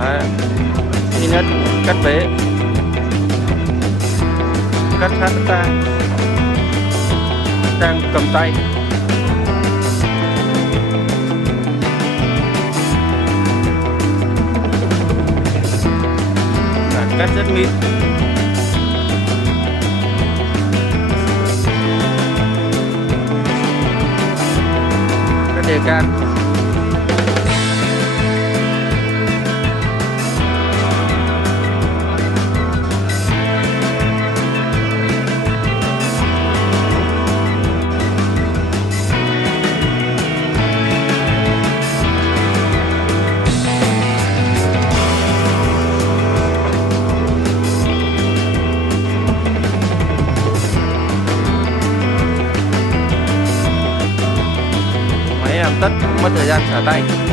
Đấy. Thứ nhất cắt vế, cắt sát tang cầm tay. Là cắt rất mịn. Cắt đề can. Máy làm tất mất thời gian xả tay.